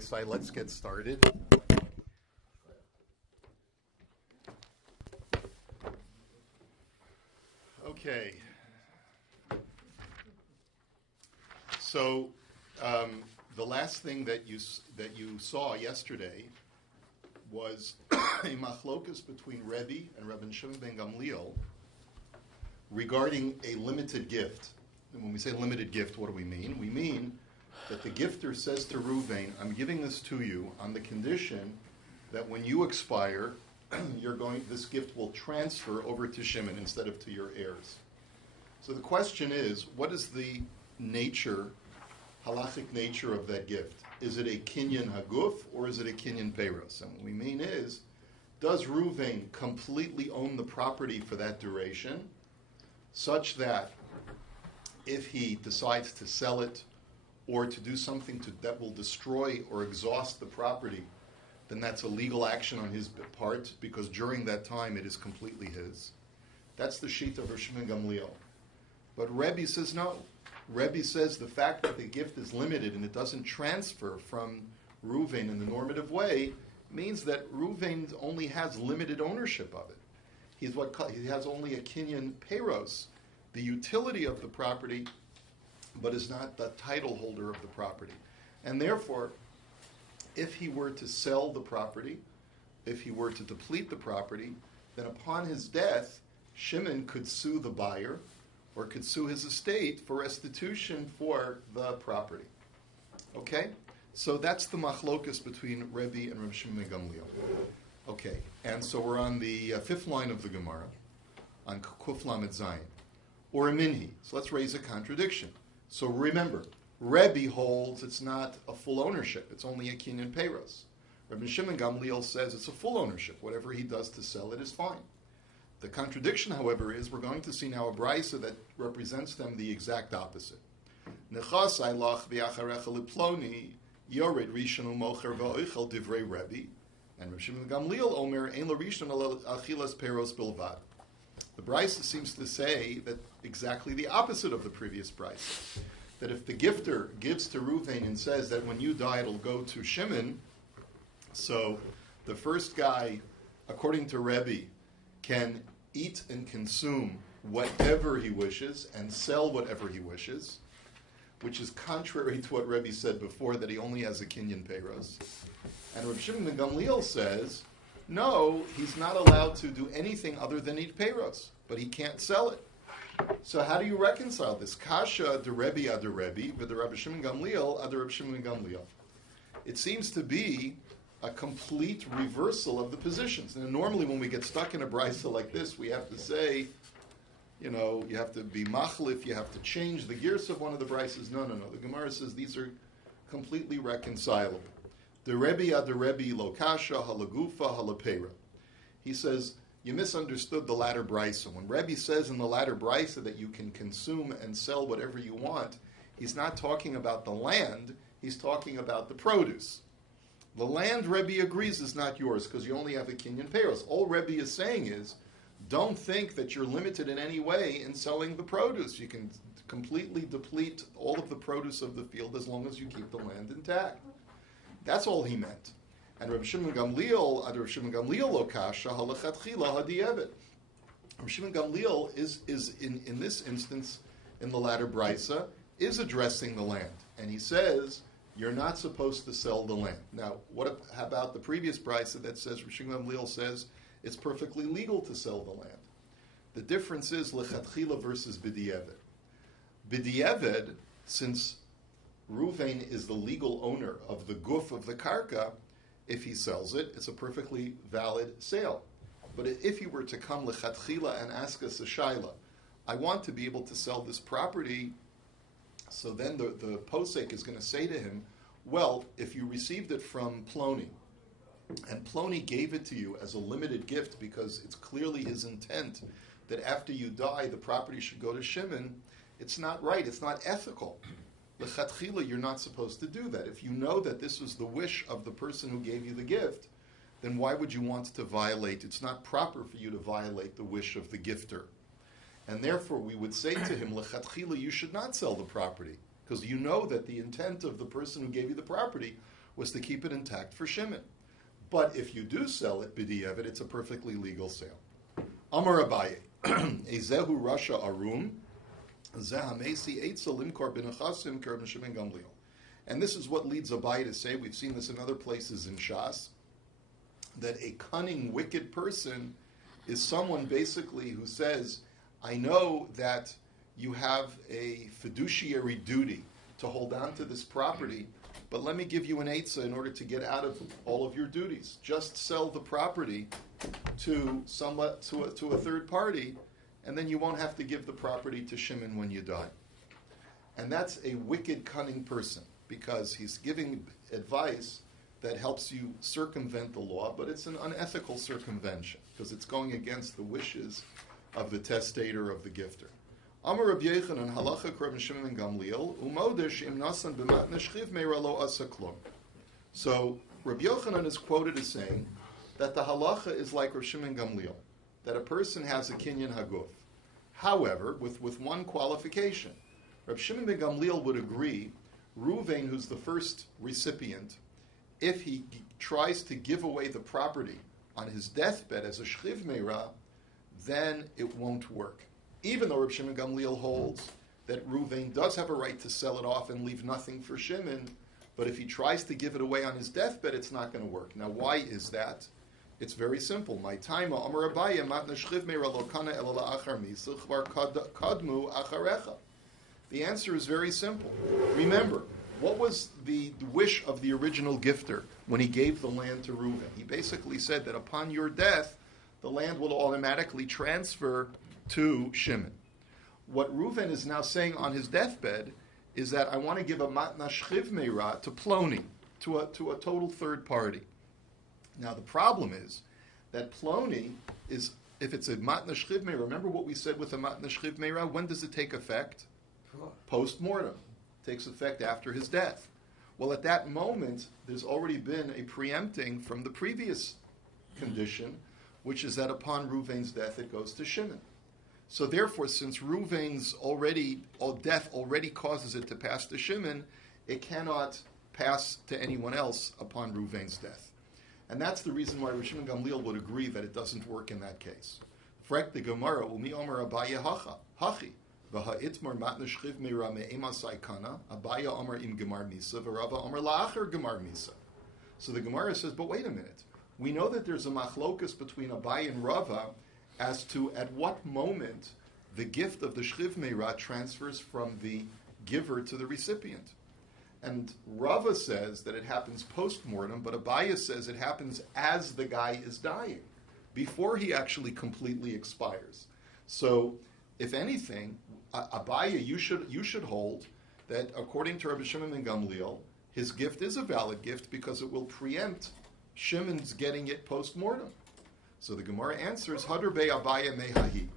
Side, let's get started. Okay. So the last thing that you saw yesterday was a machlokas between Rabbi and Rabbi Shimon ben Gamliel regarding a limited gift. And when we say limited gift, what do we mean? We mean that the gifter says to Reuven, I'm giving this to you on the condition that when you expire, this gift will transfer over to Shimon instead of to your heirs. So the question is, what is the nature, halachic nature of that gift? Is it a kinyan haguf or is it a kinyan peiros? And what we mean is, does Reuven completely own the property for that duration, such that if he decides to sell it or to do something that will destroy or exhaust the property, then that's a legal action on his part, because during that time it is completely his. That's the sheet of Rabbi Shimon Gamliel. But Rabbi says no. Rabbi says the fact that the gift is limited and it doesn't transfer from Reuven in the normative way means that Reuven only has limited ownership of it. He has only a kinyan peiros, the utility of the property, but is not the title holder of the property. And therefore, if he were to sell the property, if he were to deplete the property, then upon his death, Shimon could sue the buyer or could sue his estate for restitution for the property. Okay? So that's the machlokas between Rabbi and Rabbi Shimon ben Gamliel. Okay, and so we're on the fifth line of the Gemara, on Kuf Lamed Zayin, or a minhi. So let's raise a contradiction. So remember, Rabbi holds it's not a full ownership, it's only a kinyan peiros. Rabbi Shimon Gamliel says it's a full ownership. Whatever he does to sell it is fine. The contradiction, however, is we're going to see now a brisa that represents them the exact opposite. Nechasai lach v'acharecha liploni yored rishon u'mocher v'oichel divrei Rabbi, and Rabbi Shimon Gamliel omer ein lo rishon ala achilas peiros bilvad. The brisa seems to say that exactly the opposite of the previous brisa. That if the gifter gives to Reuven and says that when you die it'll go to Shimon, so the first guy, according to Rabbi, can eat and consume whatever he wishes and sell whatever he wishes, which is contrary to what Rabbi said before, that he only has a kinyan peiros. And Rabbi Shimon ben Gamliel says, no, he's not allowed to do anything other than eat peiros, but he can't sell it. So how do you reconcile this? Kasha de Rebbe ad Rebbe, but the Rabbi Shimon Gamliel ad Rabbi Shimon Gamliel. It seems to be a complete reversal of the positions. Now, normally when we get stuck in a brisa like this, we have to say, you have to be machlif, you have to change the gears of one of the brises. No. The Gemara says these are completely reconcilable. The Rebbe ad Rebbe lo kasha halagufa halapeira. He says, you misunderstood the latter brisa. When Rabbi says in the latter brisa that you can consume and sell whatever you want, he's not talking about the land, he's talking about the produce. The land, Rabbi agrees, is not yours because you only have a kinyan peiros. All Rabbi is saying is, don't think that you're limited in any way in selling the produce. You can completely deplete all of the produce of the field as long as you keep the land intact. That's all he meant. And Rabbi Shimon Gamliel, lo kasha halachatchila hadiyevit. Rabbi Shimon Gamliel is in this instance, in the latter brisa, is addressing the land. And he says, you're not supposed to sell the land. Now, how about the previous brisa that says, Rabbi Shimon Gamliel says, it's perfectly legal to sell the land. The difference is lechatchila versus b'di'eved. B'di'eved, since Reuven is the legal owner of the guf of the karka, if he sells it, it's a perfectly valid sale. But if he were to come lechatchila and ask us a shaila, I want to be able to sell this property, so then the posek is going to say to him, well, if you received it from Ploni, and Ploni gave it to you as a limited gift because it's clearly his intent that after you die the property should go to Shimon, it's not right, it's not ethical. L'chatchila, you're not supposed to do that. If you know that this was the wish of the person who gave you the gift, then why would you want to violate? It's not proper for you to violate the wish of the gifter. And therefore we would say to him, l'chatchila, you should not sell the property, because you know that the intent of the person who gave you the property was to keep it intact for Shimon. But if you do sell it, b'di'evet, it's a perfectly legal sale. Amar Abaye, Ezehu Rasha Arum, Zehamesi Eitzel Limkor B'nechasim Kerb Shimon Gamliel. And this is what leads Abaye to say, we've seen this in other places in Shas, that a cunning, wicked person is someone basically who says, I know that you have a fiduciary duty to hold on to this property, but let me give you an eitzah in order to get out of all of your duties. Just sell the property to a third party, and then you won't have to give the property to Shimon when you die. And that's a wicked, cunning person, because he's giving advice that helps you circumvent the law, but it's an unethical circumvention, because it's going against the wishes of the testator, of the gifter. Amar Rabbi Yochanan halacha Korban Shimon Gamliel umodesh im nasan b'matna shchiv meira lo asa klum. So Rabbi Yochanan is quoted as saying that the halacha is like Rav Shimon Gamliel, that a person has a kinyan haguf. However, with one qualification, Rav Shimon ben Gamliel would agree, Ruvain, who's the first recipient, if he tries to give away the property on his deathbed as a shchiv meira, then it won't work. Even though Reb Shimon Gamliel holds that Ruvain does have a right to sell it off and leave nothing for Shimon, but if he tries to give it away on his deathbed, it's not going to work. Now, why is that? It's very simple. My time, Amar Abaye, matna shchiv meira lo kana ela la'achar misa chvar kadmu acharecha. The answer is very simple. Remember, what was the wish of the original gifter when he gave the land to Reuven? He basically said that upon your death, the land will automatically transfer to Shimon. What Reuven is now saying on his deathbed is that I want to give a matna shchiv meira to Ploni, to a total third party. Now the problem is that Ploni is, if it's a matna shchiv meira, remember what we said with a matna shchiv meira, when does it take effect? Post-mortem. It takes effect after his death. Well, at that moment, there's already been a preempting from the previous condition, which is that upon Reuven's death, it goes to Shimon. So therefore, since Reuven's death already causes it to pass to Shimon, it cannot pass to anyone else upon Reuven's death. And that's the reason why Rav Shimon Gamliel would agree that it doesn't work in that case. Frek the Gemara, umi omer Abaye hachi, v'ha itmar matna shchiv meira me'emasai kana, Abaye omer im gemar misa, v'Rava omer la'acher gemar misa. So the Gemara says, but wait a minute. We know that there's a machlokus between Abaye and Rava as to at what moment the gift of the shchiv meira transfers from the giver to the recipient. And Rava says that it happens post-mortem, but Abaye says it happens as the guy is dying, before he actually completely expires. So, if anything, Abaye, you should hold that according to Rabbi Shimon ben Gamliel, his gift is a valid gift because it will preempt Shimon's getting it post-mortem. So the Gemara answers, Hadar be Abaye mehahi.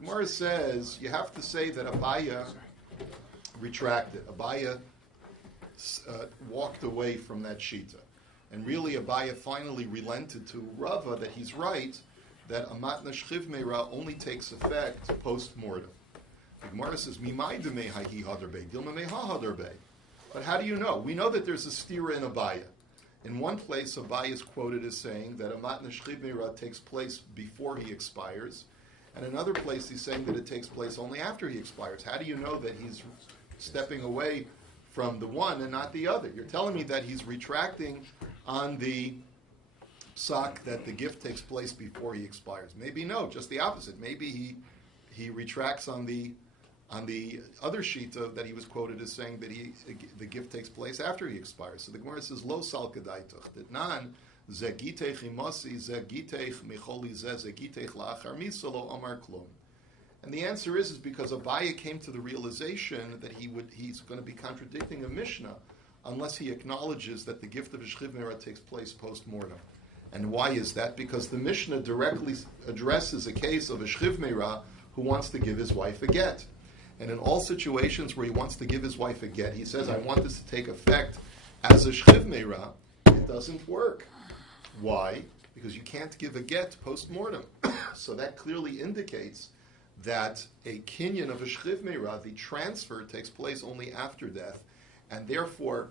Gemara says, you have to say that Abaye retracted. Abaye walked away from that shita. And really Abaye finally relented to Rava that he's right, that a matna shchiv meira only takes effect post-mortem. The Gemara says, Mimai de mehahi hadar be, dilma meha hadar be. But how do you know? We know that there's a stira in Abaye. In one place, Abaye is quoted as saying that a matna shchiv meira takes place before he expires, and another place he's saying that it takes place only after he expires. How do you know that he's stepping away from the one and not the other? You're telling me that he's retracting on the psak that the gift takes place before he expires. Maybe no, just the opposite. Maybe he retracts on the other shita that he was quoted as saying that the gift takes place after he expires. So the Gemara says, Lo sal kedaituch, that nan zegitech imasi zegitech micholi zegitech la'achar misa lo amar klum. And the answer is because Abaye came to the realization that he's going to be contradicting a Mishnah unless he acknowledges that the gift of a shchiv meira takes place post-mortem. And why is that? Because the Mishnah directly addresses a case of a shchiv meira who wants to give his wife a get. And in all situations where he wants to give his wife a get, he says, I want this to take effect as a shchiv meira. It doesn't work. Why? Because you can't give a get post-mortem. So that clearly indicates that a kinyan of a shchiv meira, the transfer takes place only after death, and therefore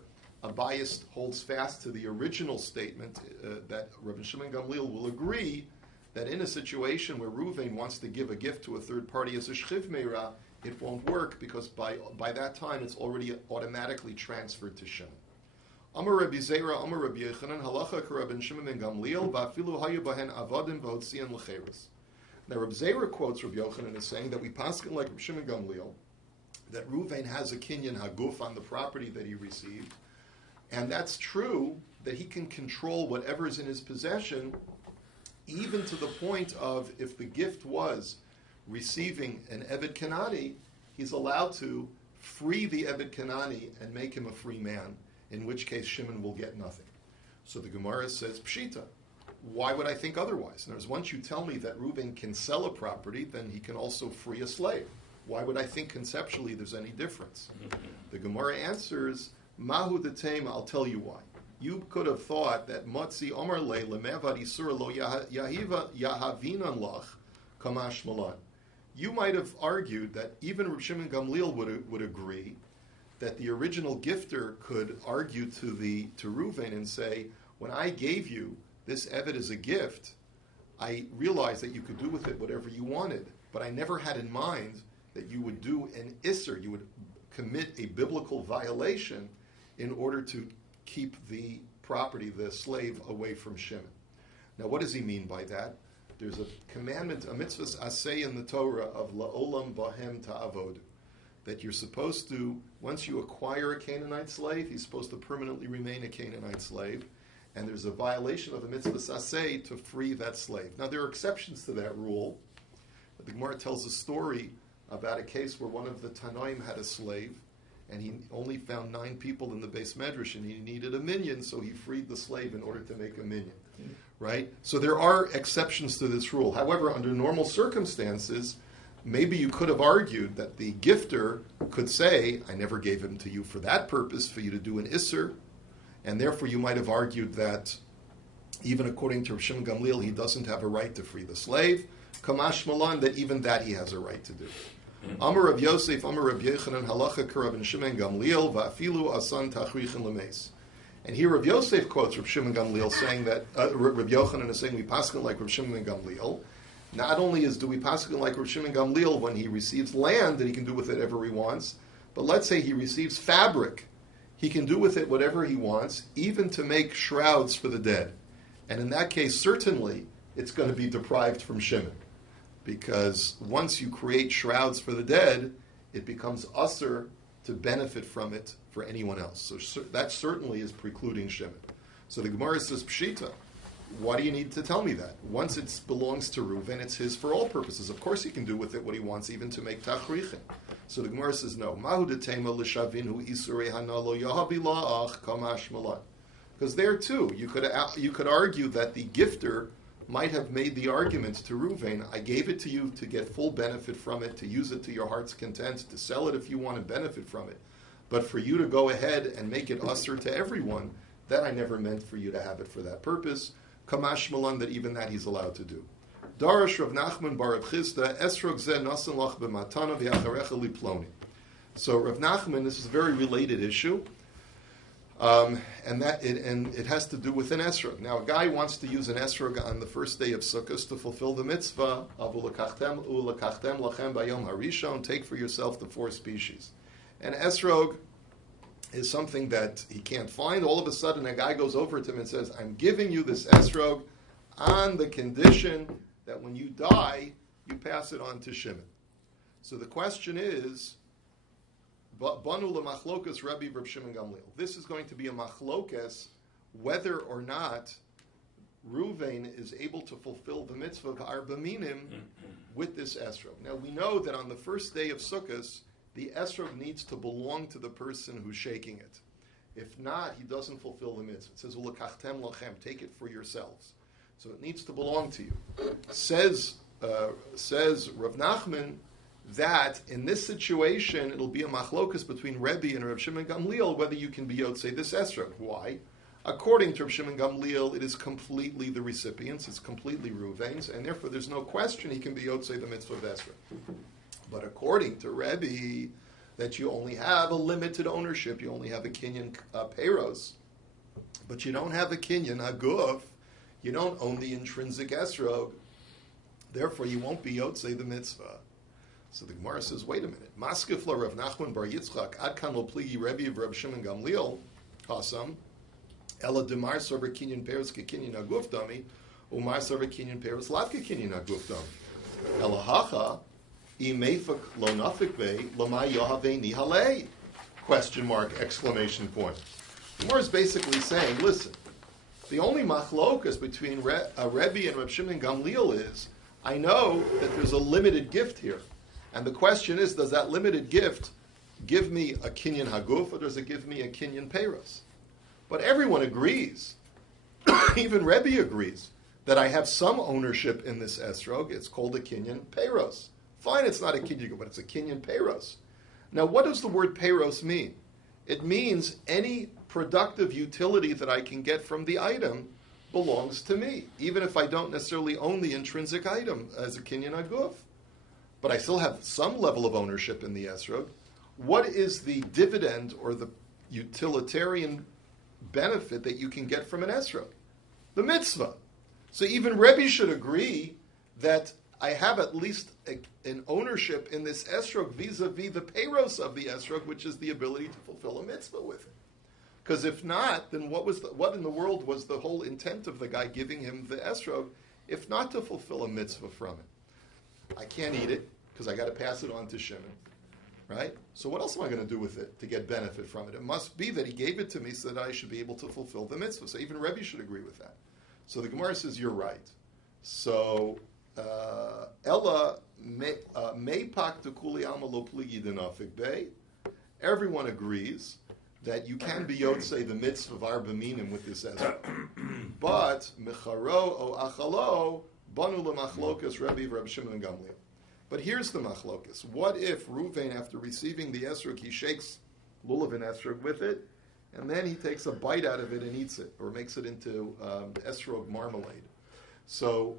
Abayis holds fast to the original statement that Rabbi Shimon Gamliel will agree that in a situation where Reuven wants to give a gift to a third party as a shchiv meira, it won't work because by that time it's already automatically transferred to Shimon. Amar Rabbi Zera, Amar Rabbi Yechanan, halacha k'Rabbi Shimon ben Gamliel, va'afilu hayu bahen avadim v'hotzian l'cheres. Now Rabbi Zera quotes Rabbi Yochanan as saying that we paskin like Rabbi Shimon Gamliel, that Reuven has a kinyan haguf on the property that he received, and that's true that he can control whatever is in his possession, even to the point of if the gift was receiving an Eved Kanani, he's allowed to free the Eved Kanani and make him a free man, in which case Shimon will get nothing. So the Gemara says, Pshita, why would I think otherwise? In other words, once you tell me that Reuven can sell a property, then he can also free a slave. Why would I think conceptually there's any difference? The Gemara answers, Mahu detema, I'll tell you why. You could have thought that Motzi Omar Le Lemevad Isur Lo Yahiva Yahavinan Lach Kamash Malan. You might have argued that even Reb Shimon Gamliel would agree that the original gifter could argue to Reuven and say, when I gave you this Eved as a gift, I realized that you could do with it whatever you wanted, but I never had in mind that you would do an Isser, you would commit a biblical violation in order to keep the property, the slave, away from Shimon. Now, what does he mean by that? There's a commandment, a mitzvah asay in the Torah of la'olam bahem ta'avod, that you're supposed to, once you acquire a Canaanite slave, he's supposed to permanently remain a Canaanite slave, and there's a violation of a mitzvah asay to free that slave. Now, there are exceptions to that rule. The Gemara tells a story about a case where one of the Tanoim had a slave, and he only found 9 people in the Beis Medrash, and he needed a minyan, so he freed the slave in order to make a minyan. Right? So there are exceptions to this rule. However, under normal circumstances, maybe you could have argued that the gifter could say, I never gave him to you for that purpose, for you to do an Isser, and therefore you might have argued that even according to Rav Shimon Gamliel, he doesn't have a right to free the slave. Kamash Malan, that even that he has a right to do. Amar Rav Yosef, Amar Rav Yechanan, halacha k'Rav Shimon Gamliel, va'afilu asan tachrichin lemeis. And here Rav Yosef quotes Rav Shimon Gamliel saying that, Rav Yochanan is saying we paskin like Rav Shimon Gamliel. Not only do we paskin like Rav Shimon Gamliel when he receives land that he can do with it whatever he wants, but let's say he receives fabric. He can do with it whatever he wants, even to make shrouds for the dead. And in that case, certainly, it's going to be deprived from Shimon. Because once you create shrouds for the dead, it becomes usher to benefit from it for anyone else. So that certainly is precluding Shimon. So the Gemara says, Pshita, why do you need to tell me that? Once it belongs to Reuven, it's his for all purposes. Of course he can do with it what he wants, even to make tachrichin. So the Gemara says, no. Mahu detema l'shavinhu isurei hanalo yahavi la'ach kamash malan. Because there too, you could argue that the gifter might have made the argument to Reuven, I gave it to you to get full benefit from it, to use it to your heart's content, to sell it if you want to benefit from it. But for you to go ahead and make it usher to everyone, that I never meant for you to have it for that purpose. Kamash malan, that even that he's allowed to do. Darash Rav Nachman bar Rav Chisda, Esrog zeh nasan lach b'matana v'yacharecha liploni. So Rav Nachman, this is a very related issue. And it has to do with an esrog. Now, a guy wants to use an esrog on the first day of Sukkot to fulfill the mitzvah of ulakachtem lachem bayom harishon. Take for yourself the 4 species. And esrog is something that he can't find. All of a sudden, a guy goes over to him and says, "I'm giving you this esrog on the condition that when you die, you pass it on to Shimon." So the question is, Banu lemachlokas Rabbi Reb Shimon Gamliel. This is going to be a machlokas whether or not Reuven is able to fulfill the mitzvah of Arba Minim with this esrog. Now we know that on the first day of Sukkot, the esrog needs to belong to the person who's shaking it. If not, he doesn't fulfill the mitzvah. It says, "Ulakachtem lachem," take it for yourselves. So it needs to belong to you. Says Rav Nachman that in this situation it'll be a machlokas between Rebbe and Rav Shimon Gamliel whether you can be yotzei this esrog. Why? According to Rav Shimon Gamliel, it is completely the recipient's, it's completely Reuven's, and therefore there's no question he can be yotzei the mitzvah of esrog. But according to Rebbe, that you only have a limited ownership, you only have a kinyan peiros, but you don't have a kinyan haguf, you don't own the intrinsic esrog, therefore you won't be yotzei the mitzvah. So the Gemara says, wait a minute. Maskif la Rav Nachman bar Yitzchak ad kan lo pligi Rabbi of Reb Shimon Gamliel hasam ela demar sover kinyan peiros ke kinyan haguf dami umar sover kinyan peiros lav ke kinyan haguf dami ela hacha imefak lo nafik be lamai yohavei nihalei question mark exclamation point. The Gemara is basically saying, listen, the only machlokas between Rebbe and Reb Shimon Gamliel is, I know that there's a limited gift here. And the question is, does that limited gift give me a kinyan haguf, or does it give me a kinyan peiros? But everyone agrees, even Rebbe agrees, that I have some ownership in this esrog. It's called a kinyan peiros. Fine, it's not a kinyan, but it's a kinyan peiros. Now, what does the word peiros mean? It means any productive utility that I can get from the item belongs to me, even if I don't necessarily own the intrinsic item as a kinyan haguf. But I still have some level of ownership in the esrog. What is the dividend or the utilitarian benefit that you can get from an esrog? The mitzvah. So even Rebbe should agree that I have at least an ownership in this esrog vis-a-vis the peiros of the esrog, which is the ability to fulfill a mitzvah with it. Because if not, then what in the world was the whole intent of the guy giving him the esrog, if not to fulfill a mitzvah from it? I can't eat it because I got to pass it on to Shimon, right? So what else am I going to do with it to get benefit from it? It must be that he gave it to me so that I should be able to fulfill the mitzvah. So even Rebbe should agree with that. So the Gemara says, you're right. So Ella meipak tekuli alma lo pligi denafik bei. Everyone agrees that you can be yotzei the mitzvah of arba minim with this esrog. But mecharo o achalo banu lemachlokas Rebbe Reb Shimon and Gamliel. But here's the machlokas. What if Ruvain, after receiving the esrog, he shakes lulav and esrog with it, and then he takes a bite out of it and eats it, or makes it into esrog marmalade? So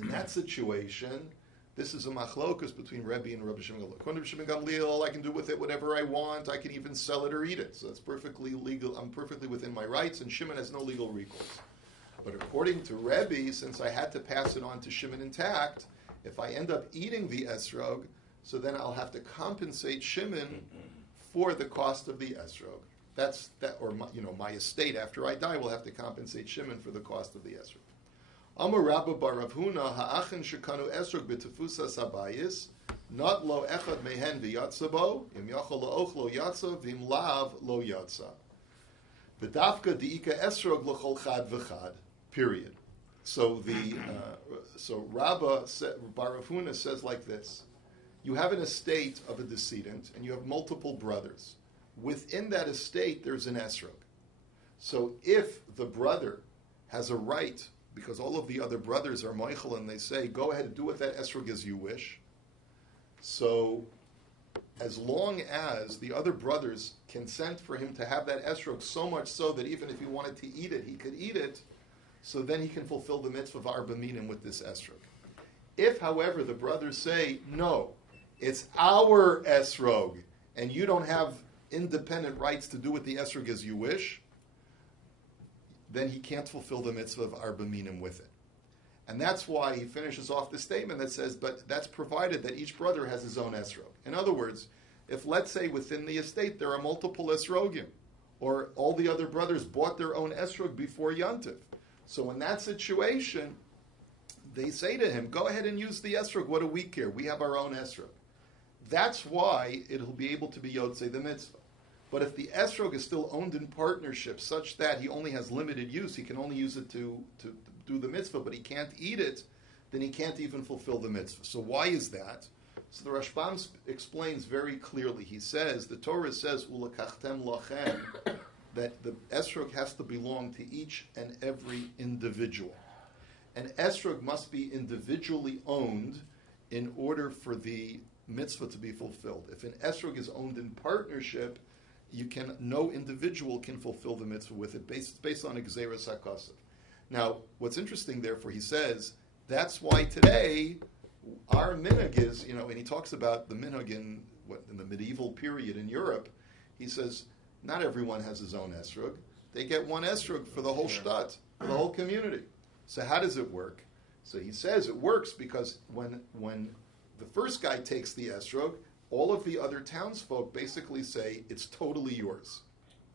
in that situation, this is a machlokas between Rebbe and Rabbi Shimon Gamliel. According to Shimon Gamliel, I can do with it whatever I want. I can even sell it or eat it. So that's perfectly legal. I'm perfectly within my rights, and Shimon has no legal recourse. But according to Rebbe, since I had to pass it on to Shimon intact, if I end up eating the esrog, so then I'll have to compensate Shimon for the cost of the esrog. That's that, or my estate after I die will have to compensate Shimon for the cost of the esrog. Amar Rabba bar Rav Huna ha'achin shekanu esrog b'tefusa sabayis not lo echad mehen v'yatsa bo im yachol la'och lo yatsa v'im lav lo yatsa v'dafka di'ika esrog l'chol chad v'chad. Period. So Rabba bar Rav Huna says like this: you have an estate of a decedent, and you have multiple brothers. Within that estate, there's an esrog. So if the brother has a right, because all of the other brothers are moichel, and they say, go ahead and do with that esrog as you wish. So as long as the other brothers consent for him to have that esrog, so much so that even if he wanted to eat it, he could eat it, so then he can fulfill the mitzvah of arba minim with this esrog. If, however, the brothers say, no, it's our esrog, and you don't have independent rights to do with the esrog as you wish, then he can't fulfill the mitzvah of arba minim with it. And that's why he finishes off the statement that says, but that's provided that each brother has his own esrog. In other words, if let's say within the estate there are multiple esrogim, or all the other brothers bought their own esrog before Yantiv, so in that situation, they say to him, go ahead and use the esrog, what do we care? We have our own esrog. That's why it'll be able to be yotzei the mitzvah. But if the esrog is still owned in partnership such that he only has limited use, he can only use it to do the mitzvah, but he can't eat it, then he can't even fulfill the mitzvah. So why is that? So the Rashbam explains very clearly. He says, the Torah says, Ulakachtem lachem, that the esrog has to belong to each and every individual. An esrog must be individually owned in order for the mitzvah to be fulfilled. If an esrog is owned in partnership, no individual can fulfill the mitzvah with it based on a gzeras hakasef. Now, what's interesting, therefore, he says, that's why today our minhag is, and he talks about the minhag in in the medieval period in Europe, he says, not everyone has his own esrog. They get one esrog for the whole shtat, for the whole community. So how does it work? So he says it works because when the first guy takes the esrog, all of the other townsfolk basically say, it's totally yours,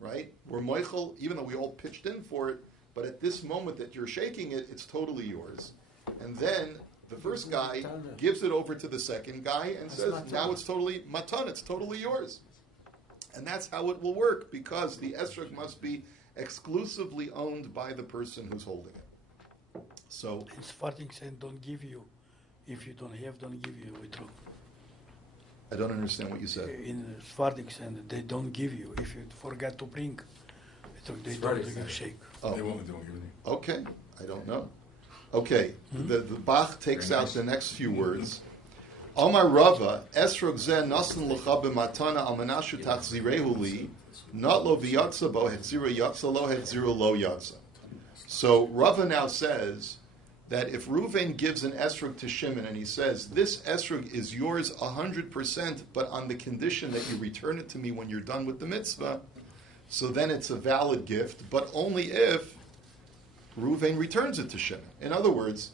right? We're moichel, even though we all pitched in for it, but at this moment that you're shaking it, it's totally yours. And then the first guy gives it over to the second guy and says, now it's totally matan, it's totally yours. And that's how it will work, because the esrog must be exclusively owned by the person who's holding it. So, in Sephardic saying, don't give you. If you don't have, don't give you. Withdraw. I don't understand what you said. In Sephardic saying, they don't give you. If you forget to bring, they don't give you shake. Oh. They won't do anything. Okay, I don't know. Okay, the Bach takes out the next few words. Omar Rava, esrog zeh nasan l'cha b'matana al manashu tachzirehu li, not lo v'yatza bo het zira yatza lo het zira lo yatza. So Rava now says that if Reuven gives an esrog to Shimon and he says, this esrog is yours 100%, but on the condition that you return it to me when you're done with the mitzvah, so then it's a valid gift, but only if Reuven returns it to Shimon. In other words,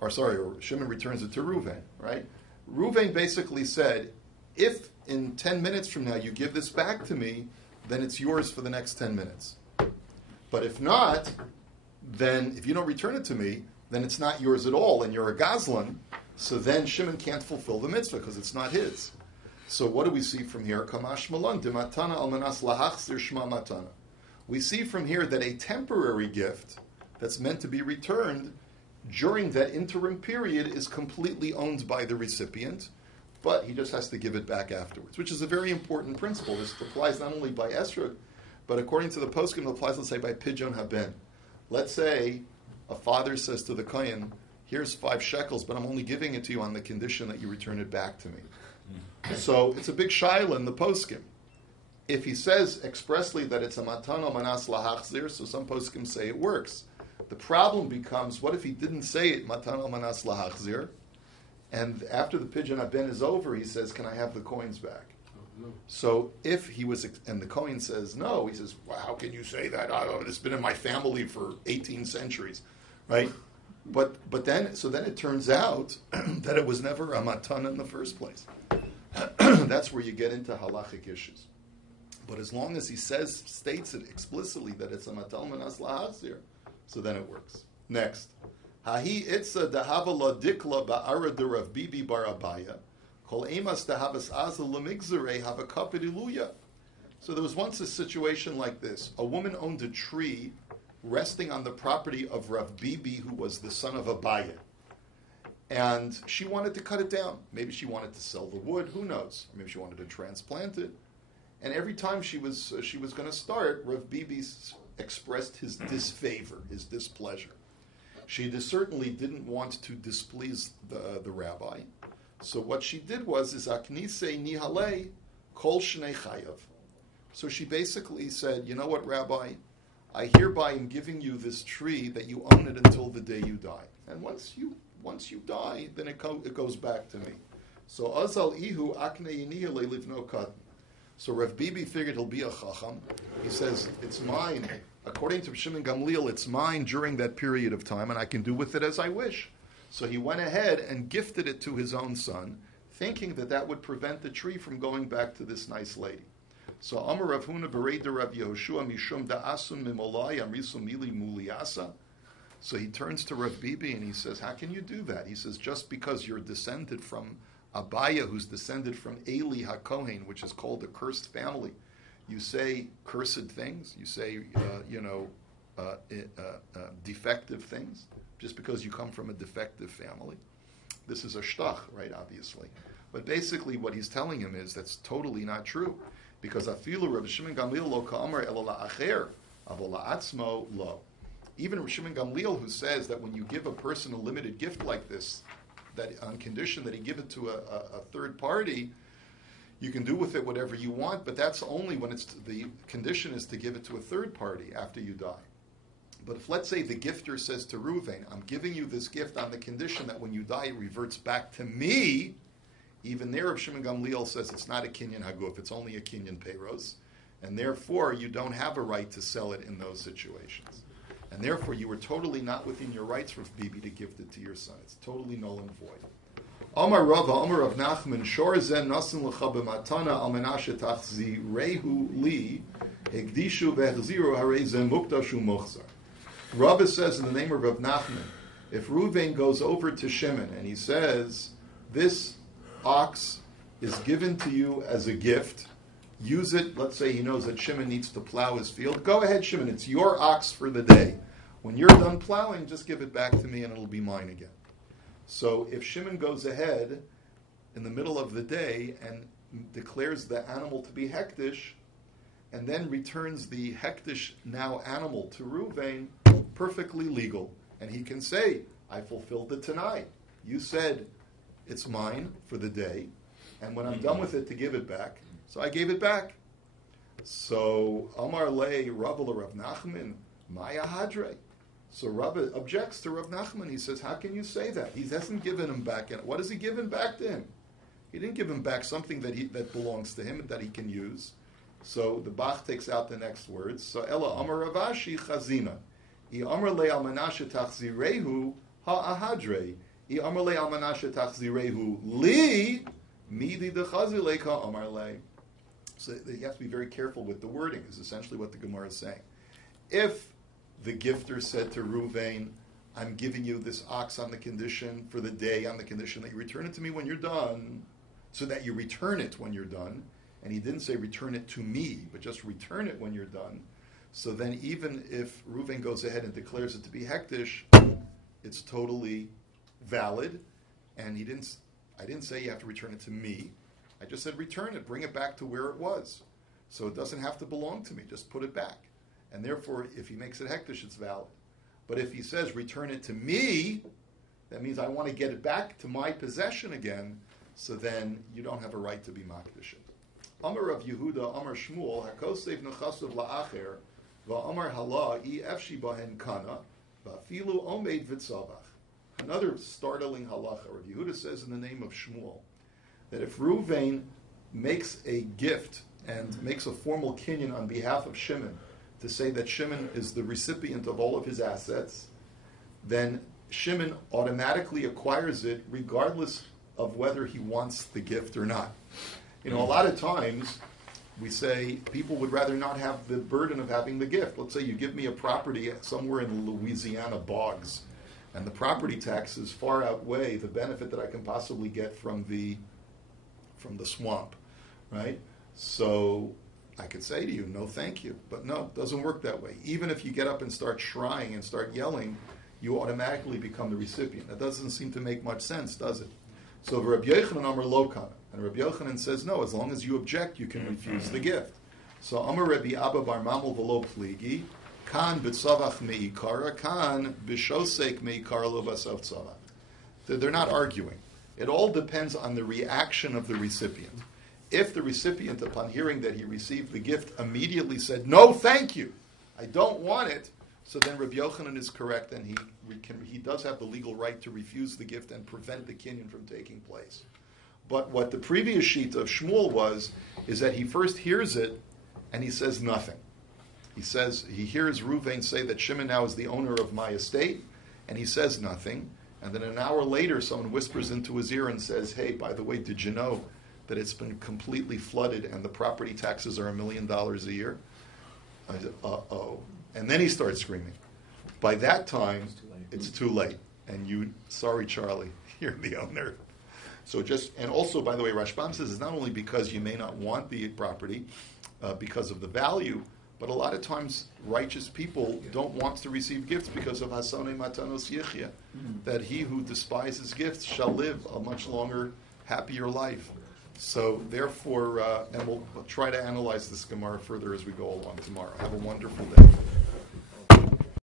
or Shimon returns it to Reuven, right? Reuven basically said, if in 10 minutes from now you give this back to me, then it's yours for the next 10 minutes. But if not, then if you don't return it to me, then it's not yours at all, and you're a gazlan, so then Shimon can't fulfill the mitzvah because it's not his. So what do we see from here? Kamash malan dematana almanas lahachzir shma matana. We see from here that a temporary gift that's meant to be returned during that interim period is completely owned by the recipient, but he just has to give it back afterwards, which is a very important principle. This applies not only by esrog, but according to the poskim, it applies, let's say, by pidyon haben. Let's say a father says to the kohen, here's 5 shekels, but I'm only giving it to you on the condition that you return it back to me. So it's a big shaila in the poskim. If he says expressly that it's a matano manas lahachzir, so some poskim say it works. The problem becomes, what if he didn't say it, matano manas lahachzir, and after the pidyon haben is over, he says, can I have the coins back? No. So if he was, and the Kohen says no, he says, well, how can you say that? I don't know, it's been in my family for 18 centuries, right? But then, so then it turns out that it was never a matan in the first place. That's where you get into halachic issues. But as long as he states it explicitly that it's a matan manas lahazir, so then it works. Next. Hahi itza dahava la dikla ba'ara de Rav Bibi bar Abaya. So there was once a situation like this. A woman owned a tree resting on the property of Rav Bibi, who was the son of Abaya. And she wanted to cut it down. Maybe she wanted to sell the wood, who knows? Maybe she wanted to transplant it. And every time she was going to start, Rav Bibi expressed his disfavor, his displeasure. She certainly didn't want to displease the rabbi. So what she did was, aknise nihale kol shnei chayav. So she basically said, you know what, Rabbi, I hereby am giving you this tree that you own it until the day you die. And once you die, then it goes back to me. So azal ihu akne nihale livno katan. So Rav Bibi figured he'll be a chacham. He says, it's mine. According to Shimon Gamliel, it's mine during that period of time, and I can do with it as I wish. So he went ahead and gifted it to his own son, thinking that would prevent the tree from going back to this nice lady. So Amar Rav Huna Bereida Rav Yehoshua Mishum Da'asun Mimolai Amrisu Mili Muliasa. So he turns to Rav Bibi and he says, how can you do that? He says, just because you're descended from Abaya, who's descended from Eli HaKohen, which is called a cursed family, you say cursed things, you say, defective things, just because you come from a defective family. This is a shtach, right, obviously. But basically what he's telling him is that's totally not true. Because afilu Rav Shimon Gamliel lo ka'amar elo la'acher, avo la'atzmo lo. Even Rav Shimon Gamliel, who says that when you give a person a limited gift like this, that on condition that he give it to a third party, you can do with it whatever you want, but that's only when the condition is to give it to a third party after you die. But if, let's say, the gifter says to Reuven, I'm giving you this gift on the condition that when you die it reverts back to me, Even there, Rav Shimon Gamliel says it's not a kinyan haguf, it's only a kinyan peiros, and therefore you don't have a right to sell it in those situations. And therefore you were totally not within your rights, Rav Bibi, to gift it to your son. It's totally null and void. Amar Rava, Amar Rav Nachman, Shor zen nasin l'cha b'matana al menashe tachzirehu li, hegdishu v'hechziru harei zen mukdashu muchzar. Rava says in the name of Rav Nachman, if Reuven goes over to Shimon and he says, this ox is given to you as a gift, use it, let's say he knows that Shimon needs to plow his field, go ahead Shimon, it's your ox for the day. When you're done plowing, just give it back to me and it'll be mine again. So if Shimon goes ahead in the middle of the day and declares the animal to be hektish, and then returns the hektish now animal to Reuven, perfectly legal. And he can say, I fulfilled the Tanai. You said it's mine for the day, and when I'm done with it to give it back, so I gave it back. So Amar Le Rabbi Rav Nachman, Maya Hadre. So Rabbi objects to Rav Nachman. He says, how can you say that? He hasn't given him back. What has he given back to him? He didn't give him back something that belongs to him and that he can use. So the Bach takes out the next words. So Ella Amar Ravashi Chazina. I Amar Le Al Menashe Tachzirehu Ha-Ahadre. I Amar Le Al Menashe Tachzirehu Li Midi Dechazileka Amar Le. So you have to be very careful with the wording, is essentially what the Gemara is saying. If the gifter said to Reuven, I'm giving you this ox on the condition for the day, on the condition that you return it to me when you're done, so that you return it when you're done, and he didn't say return it to me, but just return it when you're done, so then even if Reuven goes ahead and declares it to be hektish, it's totally valid, and I didn't say you have to return it to me, I just said return it, bring it back to where it was. So it doesn't have to belong to me, just put it back. And therefore, if he makes it hektish, it's valid. But if he says, return it to me, that means I want to get it back to my possession again, so then you don't have a right to be makdish it. Amar Rav Yehuda, Amar Shmuel, HaKosev Nechasav La'acher, Va'amar Hala, Efshi Bahen Kana, Va'afilu Omeid Vitzavach. Another startling halacha. Rav Yehuda says in the name of Shmuel, that if Reuven makes a gift and makes a formal kinyan on behalf of Shimon, to say that Shimon is the recipient of all of his assets, then Shimon automatically acquires it regardless of whether he wants the gift or not. A lot of times we say people would rather not have the burden of having the gift. Let's say you give me a property somewhere in Louisiana bogs, and the property taxes far outweigh the benefit that I can possibly get from the swamp, right? So I could say to you, no thank you. But no, it doesn't work that way. Even if you get up and start shrieing and start yelling, you automatically become the recipient. That doesn't seem to make much sense, does it? So Rabbi Yochanan Amar Lo Kana. And Rabbi Yochanan says, no, as long as you object, you can refuse the gift. So Amar Rabbi Abba Bar Mamel V'lo Pligi, Kan B'tzavach Me'ikara, Kan B'shosek Me'ikara Lo B'asav Tzavach. They're not arguing. It all depends on the reaction of the recipient. If the recipient, upon hearing that he received the gift, immediately said, no, thank you, I don't want it, so then Rabbi Yochanan is correct, and he does have the legal right to refuse the gift and prevent the kinyan from taking place. But what the previous sheet of Shmuel is that he first hears it, and he says nothing. He hears Reuven say that Shimon now is the owner of my estate, and he says nothing, and then an hour later someone whispers into his ear and says, hey, by the way, did you know that it's been completely flooded and the property taxes are $1 million a year? I said, uh-oh. And then he starts screaming. By that time, it's too late. And sorry, Charlie, you're the owner. So and also, by the way, Rashbam says it's not only because you may not want the property because of the value, but a lot of times righteous people don't want to receive gifts because of Hasane Matanos Yechia, that he who despises gifts shall live a much longer, happier life. So therefore, and we'll try to analyze this Gemara further as we go along tomorrow. Have a wonderful day.